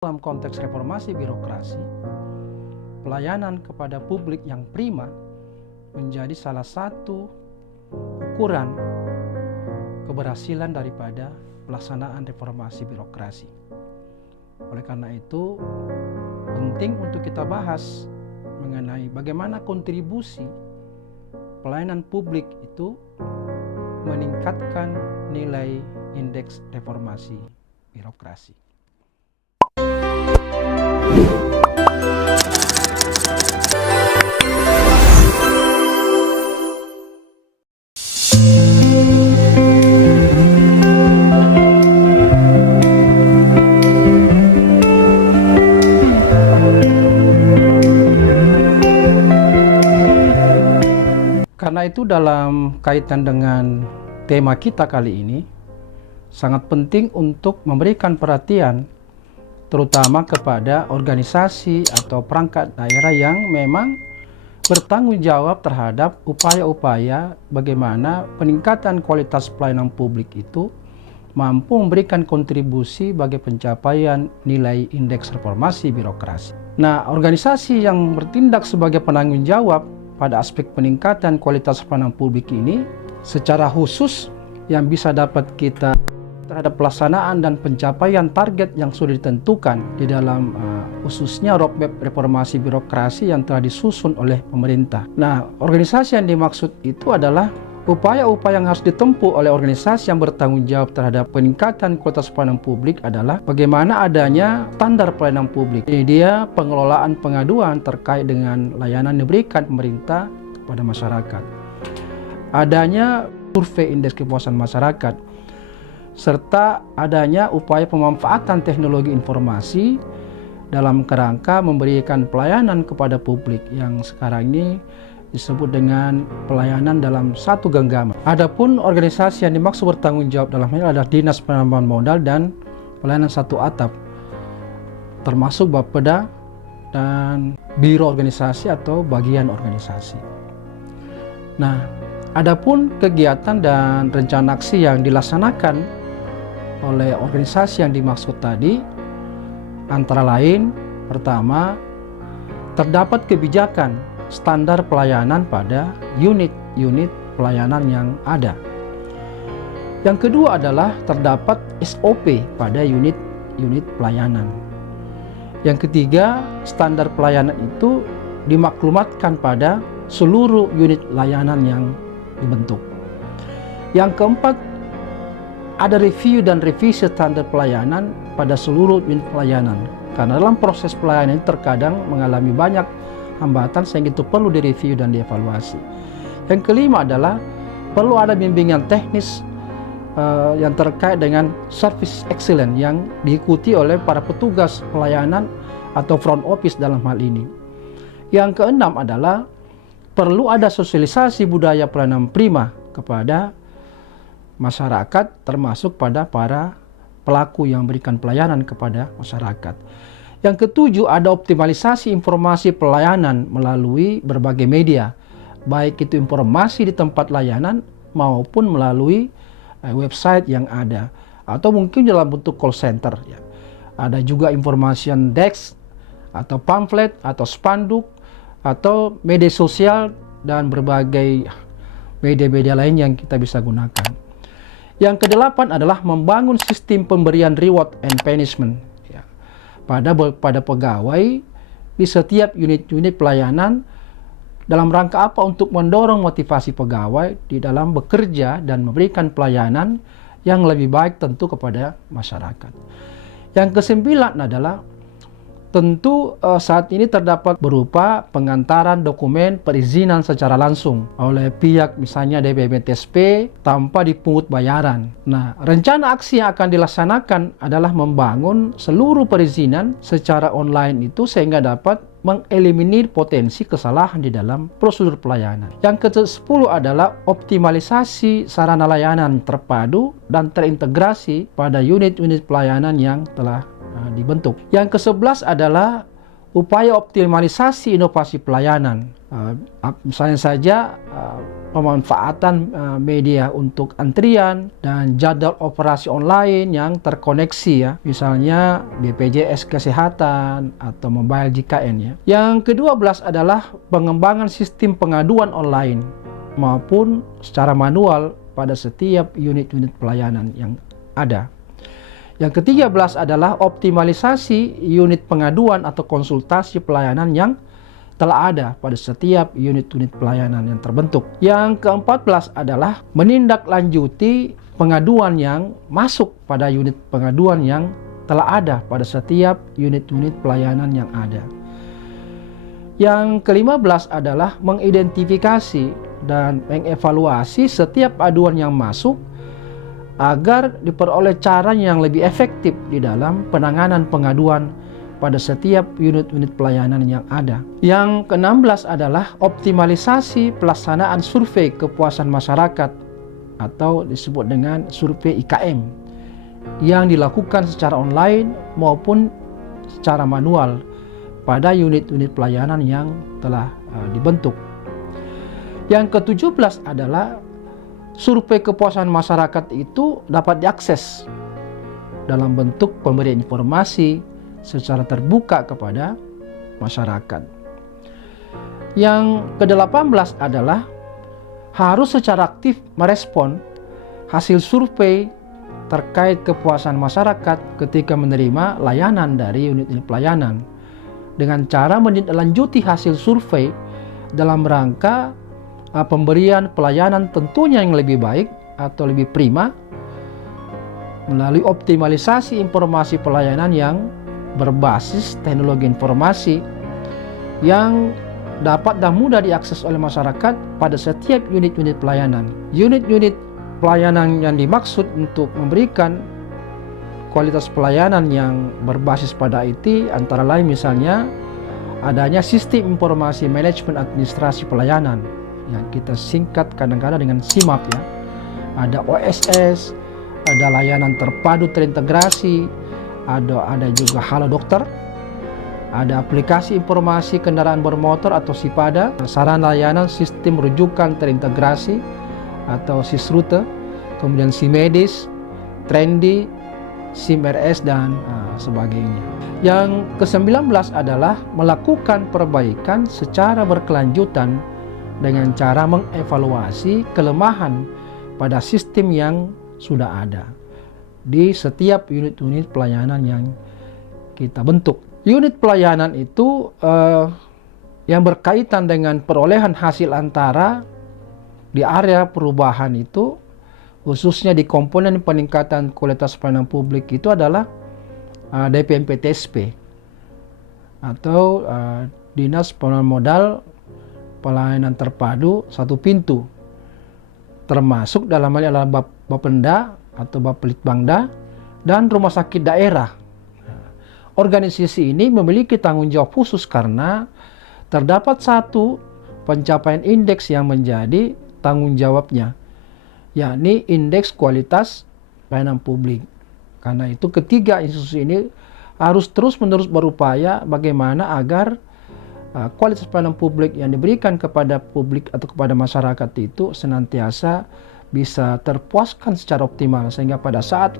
Dalam konteks reformasi birokrasi, pelayanan kepada publik yang prima menjadi salah satu ukuran keberhasilan daripada pelaksanaan reformasi birokrasi. Oleh karena itu, penting untuk kita bahas mengenai bagaimana kontribusi pelayanan publik itu meningkatkan nilai indeks reformasi birokrasi. Karena itu dalam kaitan dengan tema kita kali ini, sangat penting untuk memberikan perhatian terutama kepada organisasi atau perangkat daerah yang memang bertanggung jawab terhadap upaya-upaya bagaimana peningkatan kualitas pelayanan publik itu mampu memberikan kontribusi bagi pencapaian nilai indeks reformasi birokrasi. Nah, organisasi yang bertindak sebagai penanggung jawab pada aspek peningkatan kualitas pelayanan publik ini secara khusus yang bisa dapat kita terhadap pelaksanaan dan pencapaian target yang sudah ditentukan di dalam khususnya roadmap reformasi birokrasi yang telah disusun oleh pemerintah. Nah, organisasi yang dimaksud itu adalah upaya-upaya yang harus ditempuh oleh organisasi yang bertanggung jawab terhadap peningkatan kualitas pelayanan publik adalah bagaimana adanya standar pelayanan publik. Ini dia pengelolaan pengaduan terkait dengan layanan yang diberikan pemerintah kepada masyarakat. Adanya survei indeks kepuasan masyarakat, serta adanya upaya pemanfaatan teknologi informasi dalam kerangka memberikan pelayanan kepada publik yang sekarang ini disebut dengan pelayanan dalam satu genggaman. Adapun organisasi yang dimaksud bertanggung jawab dalam hal ini adalah Dinas Penanaman Modal dan Pelayanan Satu Atap, termasuk Bapeda dan Biro Organisasi atau bagian organisasi. Nah, adapun kegiatan dan rencana aksi yang dilaksanakan oleh organisasi yang dimaksud tadi antara lain, pertama, terdapat kebijakan standar pelayanan pada unit-unit pelayanan yang ada. Yang kedua adalah terdapat SOP pada unit-unit pelayanan. Yang ketiga, standar pelayanan itu dimaklumatkan pada seluruh unit layanan yang dibentuk. Yang keempat, ada review dan revisi standar pelayanan pada seluruh unit pelayanan. Karena dalam proses pelayanan terkadang mengalami banyak hambatan sehingga itu perlu direview dan dievaluasi. Yang kelima adalah perlu ada bimbingan teknis yang terkait dengan service excellence yang diikuti oleh para petugas pelayanan atau front office dalam hal ini. Yang keenam adalah perlu ada sosialisasi budaya pelayanan prima kepada masyarakat, termasuk pada para pelaku yang memberikan pelayanan kepada masyarakat. Yang ketujuh, ada optimalisasi informasi pelayanan melalui berbagai media, baik itu informasi di tempat layanan maupun melalui website yang ada, atau mungkin dalam bentuk call center. Ya. Ada juga informasi desk, atau pamflet, atau spanduk, atau media sosial, dan berbagai media-media lain yang kita bisa gunakan. Yang kedelapan adalah membangun sistem pemberian reward and punishment ya, pada pegawai di setiap unit-unit pelayanan dalam rangka apa? Untuk mendorong motivasi pegawai di dalam bekerja dan memberikan pelayanan yang lebih baik tentu kepada masyarakat. Yang kesembilan adalah tentu saat ini terdapat berupa pengantaran dokumen perizinan secara langsung oleh pihak misalnya DPMTSP tanpa dipungut bayaran. Nah, rencana aksi yang akan dilaksanakan adalah membangun seluruh perizinan secara online itu sehingga dapat mengeliminir potensi kesalahan di dalam prosedur pelayanan. Yang ke-10 adalah optimalisasi sarana layanan terpadu dan terintegrasi pada unit-unit pelayanan yang telah dibentuk. Yang ke-11 adalah upaya optimalisasi inovasi pelayanan Misalnya saja pemanfaatan media untuk antrian dan jadwal operasi online yang terkoneksi ya, misalnya BPJS Kesehatan atau Mobile JKN ya. Yang ke-12 adalah pengembangan sistem pengaduan online maupun secara manual pada setiap unit-unit pelayanan yang ada. Yang ke-13 adalah optimalisasi unit pengaduan atau konsultasi pelayanan yang telah ada pada setiap unit-unit pelayanan yang terbentuk. Yang ke-14 adalah menindaklanjuti pengaduan yang masuk pada unit pengaduan yang telah ada pada setiap unit-unit pelayanan yang ada. Yang ke-15 adalah mengidentifikasi dan mengevaluasi setiap aduan yang masuk agar diperoleh cara yang lebih efektif di dalam penanganan pengaduan pada setiap unit-unit pelayanan yang ada. Yang ke-16 adalah optimalisasi pelaksanaan survei kepuasan masyarakat atau disebut dengan survei IKM yang dilakukan secara online maupun secara manual pada unit-unit pelayanan yang telah dibentuk. Yang ke-17 adalah survei kepuasan masyarakat itu dapat diakses dalam bentuk pemberian informasi secara terbuka kepada masyarakat. Yang ke-18 adalah harus secara aktif merespon hasil survei terkait kepuasan masyarakat ketika menerima layanan dari unit-unit pelayanan dengan cara menindaklanjuti hasil survei dalam rangka pemberian pelayanan tentunya yang lebih baik atau lebih prima melalui optimalisasi informasi pelayanan yang berbasis teknologi informasi yang dapat dan mudah diakses oleh masyarakat pada setiap unit-unit pelayanan. Unit-unit pelayanan yang dimaksud untuk memberikan kualitas pelayanan yang berbasis pada IT antara lain misalnya adanya sistem informasi manajemen administrasi pelayanan yang kita singkat kadang-kadang dengan SIMAP ya. Ada OSS, ada layanan terpadu terintegrasi, ada juga Halo Dokter, ada aplikasi informasi kendaraan bermotor atau SIPADA, sarana layanan sistem rujukan terintegrasi atau SISRUTE, kemudian SIMEDIS, Trendy, SIMRS dan sebagainya. Yang ke-19 adalah melakukan perbaikan secara berkelanjutan dengan cara mengevaluasi kelemahan pada sistem yang sudah ada di setiap unit-unit pelayanan yang kita bentuk. Unit pelayanan itu yang berkaitan dengan perolehan hasil antara di area perubahan itu, khususnya di komponen peningkatan kualitas pelayanan publik itu adalah DPMPTSP atau Dinas Pengelolaan Modal Pelayanan Terpadu Satu Pintu, termasuk dalam hal ini adalah Bapenda atau Bapelitbangda dan rumah sakit daerah. Organisasi ini memiliki tanggung jawab khusus karena terdapat satu pencapaian indeks yang menjadi tanggung jawabnya, yakni indeks kualitas pelayanan publik. Karena itu ketiga institusi ini harus terus-menerus berupaya bagaimana agar kualitas pelayanan publik yang diberikan kepada publik atau kepada masyarakat itu senantiasa bisa terpuaskan secara optimal, sehingga pada saat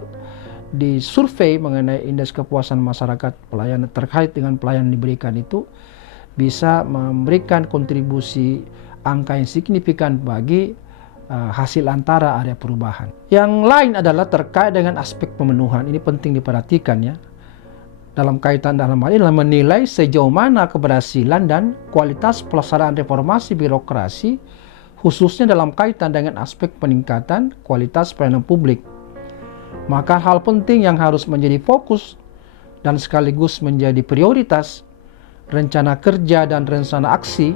disurvei mengenai indeks kepuasan masyarakat pelayanan terkait dengan pelayanan diberikan itu bisa memberikan kontribusi angka yang signifikan bagi hasil antara area perubahan. Yang lain adalah terkait dengan aspek pemenuhan. Ini penting diperhatikan ya. Dalam kaitan dalam hal ini adalah menilai sejauh mana keberhasilan dan kualitas pelaksanaan reformasi birokrasi khususnya dalam kaitan dengan aspek peningkatan kualitas pelayanan publik. Maka hal penting yang harus menjadi fokus dan sekaligus menjadi prioritas rencana kerja dan rencana aksi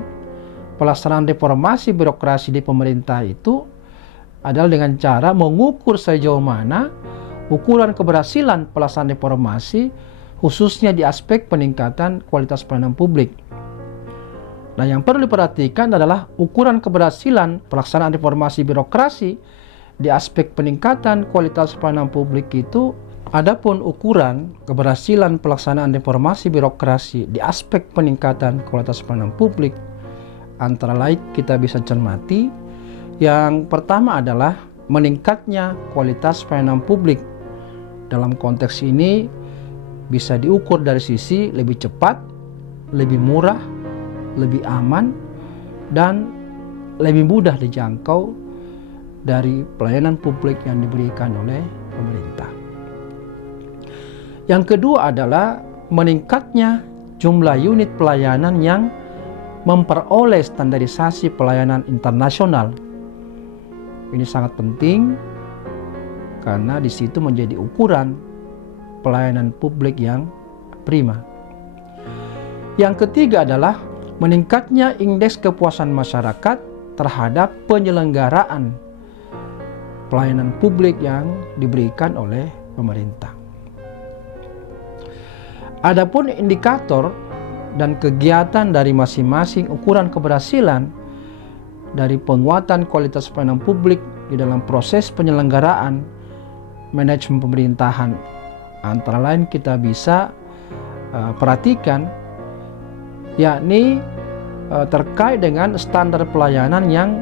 pelaksanaan reformasi birokrasi di pemerintah itu adalah dengan cara mengukur sejauh mana ukuran keberhasilan pelaksanaan reformasi khususnya di aspek peningkatan kualitas pelayanan publik. Nah, yang perlu diperhatikan adalah ukuran keberhasilan pelaksanaan reformasi birokrasi di aspek peningkatan kualitas pelayanan publik itu. Adapun ukuran keberhasilan pelaksanaan reformasi birokrasi di aspek peningkatan kualitas pelayanan publik antara lain kita bisa cermati. Yang pertama adalah meningkatnya kualitas pelayanan publik. Dalam konteks ini bisa diukur dari sisi lebih cepat, lebih murah, lebih aman, dan lebih mudah dijangkau dari pelayanan publik yang diberikan oleh pemerintah. Yang kedua adalah meningkatnya jumlah unit pelayanan yang memperoleh standarisasi pelayanan internasional. Ini sangat penting karena di situ menjadi ukuran pelayanan publik yang prima. Yang ketiga adalah meningkatnya indeks kepuasan masyarakat terhadap penyelenggaraan pelayanan publik yang diberikan oleh pemerintah. Adapun indikator dan kegiatan dari masing-masing ukuran keberhasilan dari penguatan kualitas pelayanan publik di dalam proses penyelenggaraan manajemen pemerintahan, antara lain kita bisa perhatikan, yakni terkait dengan standar pelayanan yang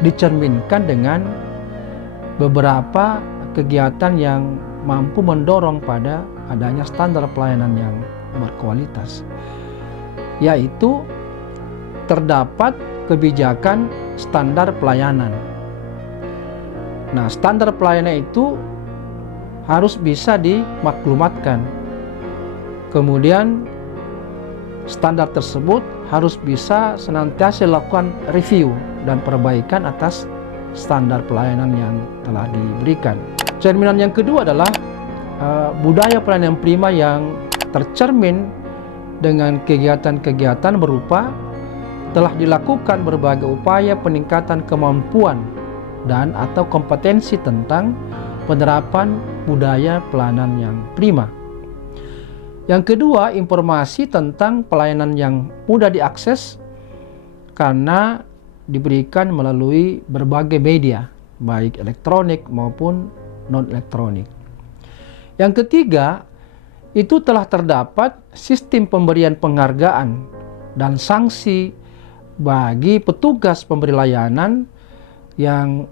dicerminkan dengan beberapa kegiatan yang mampu mendorong pada adanya standar pelayanan yang berkualitas, yaitu terdapat kebijakan standar pelayanan. Nah, standar pelayanan itu harus bisa dimaklumatkan. Kemudian standar tersebut harus bisa senantiasa dilakukan review dan perbaikan atas standar pelayanan yang telah diberikan. Cerminan yang kedua adalah budaya pelayanan prima yang tercermin dengan kegiatan-kegiatan berupa telah dilakukan berbagai upaya peningkatan kemampuan dan atau kompetensi tentang penerapan budaya pelayanan yang prima. Yang kedua, informasi tentang pelayanan yang mudah diakses karena diberikan melalui berbagai media, baik elektronik maupun non-elektronik. Yang ketiga, itu telah terdapat sistem pemberian penghargaan dan sanksi bagi petugas pemberi layanan yang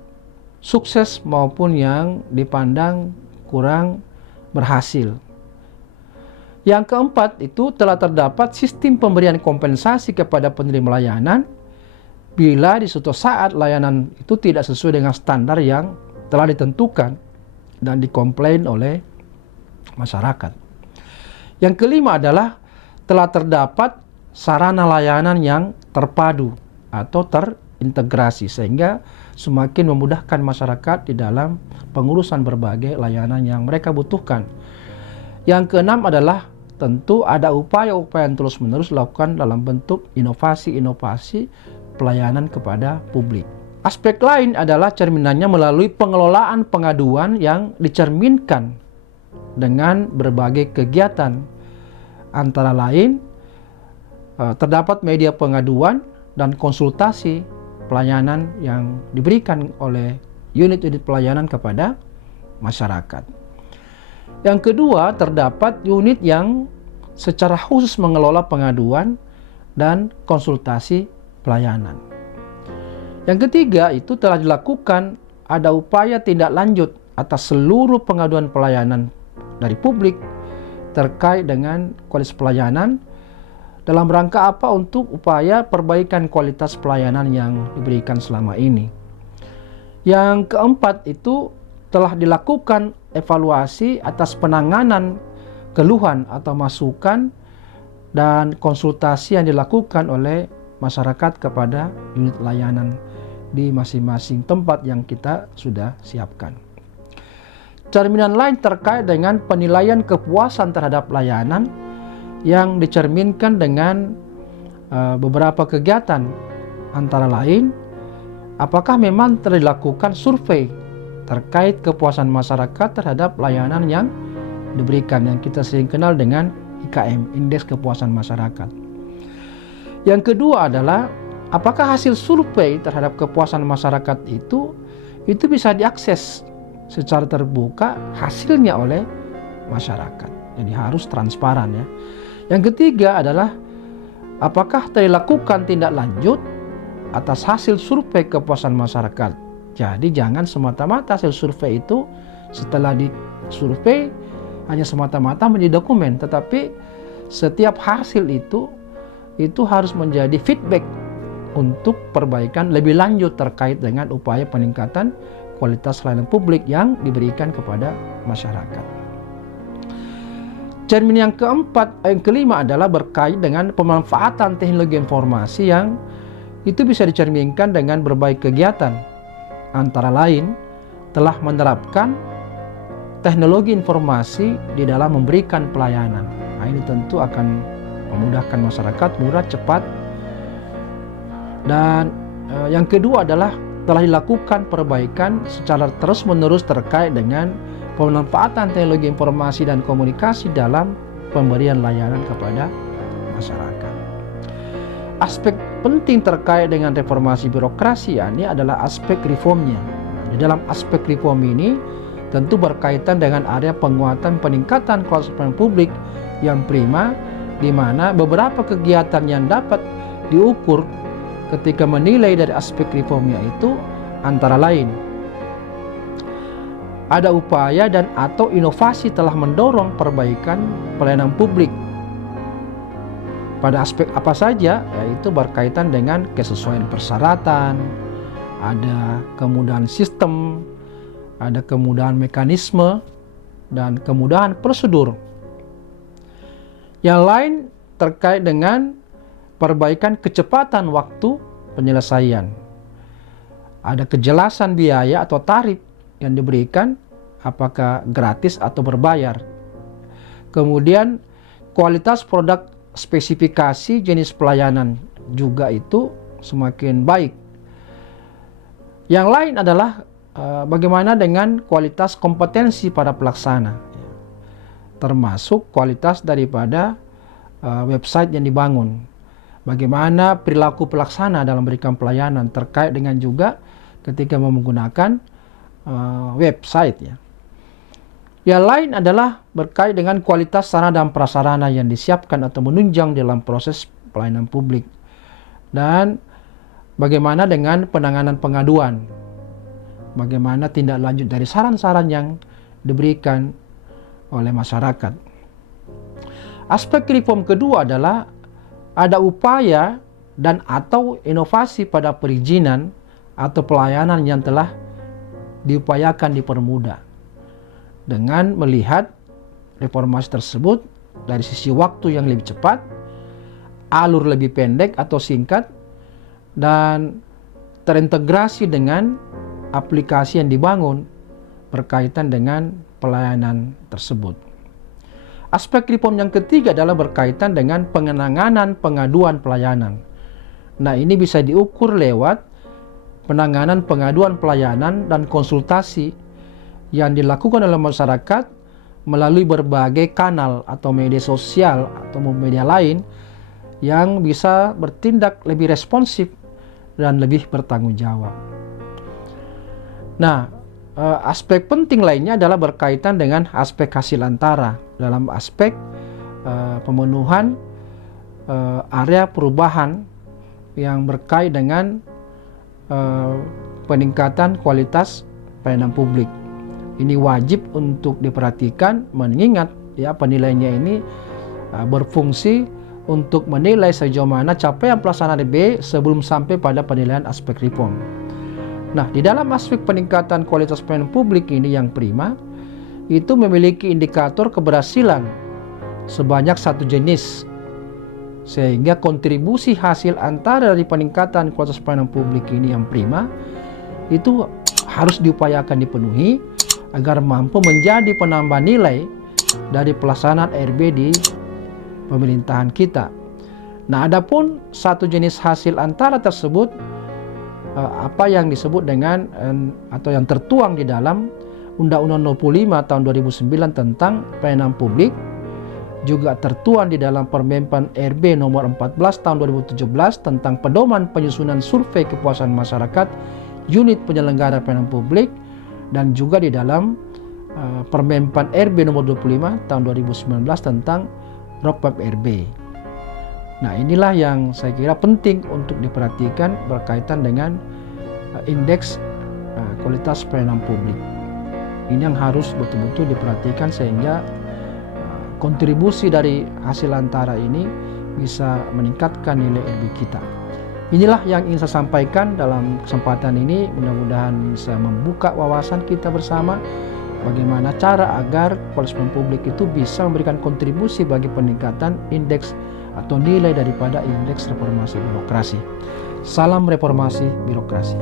sukses maupun yang dipandang kurang berhasil. Yang keempat, itu telah terdapat sistem pemberian kompensasi kepada penerima layanan bila di suatu saat layanan itu tidak sesuai dengan standar yang telah ditentukan dan dikomplain oleh masyarakat. Yang kelima adalah telah terdapat sarana layanan yang terpadu atau terintegrasi sehingga semakin memudahkan masyarakat di dalam pengurusan berbagai layanan yang mereka butuhkan. Yang keenam adalah tentu ada upaya-upaya yang terus-menerus dilakukan dalam bentuk inovasi-inovasi pelayanan kepada publik. Aspek lain adalah cerminannya melalui pengelolaan pengaduan yang dicerminkan dengan berbagai kegiatan, antara lain terdapat media pengaduan dan konsultasi pelayanan yang diberikan oleh unit-unit pelayanan kepada masyarakat. Yang kedua, terdapat unit yang secara khusus mengelola pengaduan dan konsultasi pelayanan. Yang ketiga, itu telah dilakukan ada upaya tindak lanjut atas seluruh pengaduan pelayanan dari publik terkait dengan kualitas pelayanan dalam rangka apa untuk upaya perbaikan kualitas pelayanan yang diberikan selama ini. Yang keempat, itu telah dilakukan evaluasi atas penanganan keluhan atau masukan dan konsultasi yang dilakukan oleh masyarakat kepada unit layanan di masing-masing tempat yang kita sudah siapkan. Cerminan lain terkait dengan penilaian kepuasan terhadap layanan yang dicerminkan dengan beberapa kegiatan, antara lain apakah memang telah dilakukan survei terkait kepuasan masyarakat terhadap layanan yang diberikan, yang kita sering kenal dengan IKM, Indeks Kepuasan Masyarakat. Yang kedua adalah apakah hasil survei terhadap kepuasan masyarakat itu bisa diakses secara terbuka hasilnya oleh masyarakat. Jadi harus transparan ya. Yang ketiga adalah apakah telah dilakukan tindak lanjut atas hasil survei kepuasan masyarakat. Jadi jangan semata-mata hasil survei itu setelah disurvei hanya semata-mata menjadi dokumen, tetapi setiap hasil itu harus menjadi feedback untuk perbaikan lebih lanjut terkait dengan upaya peningkatan kualitas layanan publik yang diberikan kepada masyarakat. Cermin yang kelima adalah berkait dengan pemanfaatan teknologi informasi yang itu bisa dicerminkan dengan berbagai kegiatan, antara lain telah menerapkan teknologi informasi di dalam memberikan pelayanan. Nah, ini tentu akan memudahkan masyarakat, murah, cepat. Dan yang kedua adalah telah dilakukan perbaikan secara terus-menerus terkait dengan pemanfaatan teknologi informasi dan komunikasi dalam pemberian layanan kepada masyarakat. Aspek penting terkait dengan reformasi birokrasi ini adalah aspek reformnya. Di dalam aspek reform ini tentu berkaitan dengan area penguatan peningkatan kualitas pelayanan publik yang prima, di mana beberapa kegiatan yang dapat diukur ketika menilai dari aspek reformnya itu antara lain ada upaya dan atau inovasi telah mendorong perbaikan pelayanan publik. Pada aspek apa saja? Yaitu berkaitan dengan kesesuaian persyaratan, ada kemudahan sistem, ada kemudahan mekanisme, dan kemudahan prosedur. Yang lain terkait dengan perbaikan kecepatan waktu penyelesaian. Ada kejelasan biaya atau tarif yang diberikan, apakah gratis atau berbayar. Kemudian kualitas produk, spesifikasi jenis pelayanan juga itu semakin baik. Yang lain adalah bagaimana dengan kualitas kompetensi para pelaksana, termasuk kualitas daripada website yang dibangun. Bagaimana perilaku pelaksana dalam memberikan pelayanan terkait dengan juga ketika menggunakan website ya. Yang lain adalah berkait dengan kualitas sarana dan prasarana yang disiapkan atau menunjang dalam proses pelayanan publik. Dan bagaimana dengan penanganan pengaduan? Bagaimana tindak lanjut dari saran-saran yang diberikan oleh masyarakat? Aspek reform kedua adalah ada upaya dan atau inovasi pada perizinan atau pelayanan yang telah diupayakan dipermudah dengan melihat reformasi tersebut dari sisi waktu yang lebih cepat, alur lebih pendek atau singkat, dan terintegrasi dengan aplikasi yang dibangun berkaitan dengan pelayanan tersebut. Aspek reform yang ketiga adalah berkaitan dengan penanganan pengaduan pelayanan. Nah, ini bisa diukur lewat penanganan pengaduan pelayanan dan konsultasi yang dilakukan oleh masyarakat melalui berbagai kanal atau media sosial atau media lain yang bisa bertindak lebih responsif dan lebih bertanggung jawab. Nah, aspek penting lainnya adalah berkaitan dengan aspek hasil antara dalam aspek pemenuhan area perubahan yang berkait dengan peningkatan kualitas pelayanan publik. Ini wajib untuk diperhatikan, mengingat ya penilaiannya ini berfungsi untuk menilai sejauh mana capaian pelaksanaan RB sebelum sampai pada penilaian aspek reform. Nah, di dalam aspek peningkatan kualitas pelayanan publik ini yang prima, itu memiliki indikator keberhasilan sebanyak satu jenis, sehingga kontribusi hasil antara dari peningkatan kualitas pelayanan publik ini yang prima itu harus diupayakan dipenuhi agar mampu menjadi penambah nilai dari pelaksanaan RB di pemerintahan kita. Nah, adapun satu jenis hasil antara tersebut apa yang disebut dengan atau yang tertuang di dalam Undang-Undang 25 tahun 2009 tentang pelayanan publik, juga tertuang di dalam Permenpan RB nomor 14 tahun 2017 tentang pedoman penyusunan survei kepuasan masyarakat unit penyelenggara pelayanan publik, dan juga di dalam Permenpan RB nomor 25 tahun 2019 tentang Roadmap RB. Nah, inilah yang saya kira penting untuk diperhatikan berkaitan dengan indeks kualitas pelayanan publik. Ini yang harus betul-betul diperhatikan sehingga kontribusi dari hasil antara ini bisa meningkatkan nilai RB kita. Inilah yang ingin saya sampaikan dalam kesempatan ini. Mudah-mudahan bisa membuka wawasan kita bersama bagaimana cara agar kualitas pelayanan publik itu bisa memberikan kontribusi bagi peningkatan indeks atau nilai daripada indeks reformasi birokrasi. Salam reformasi birokrasi.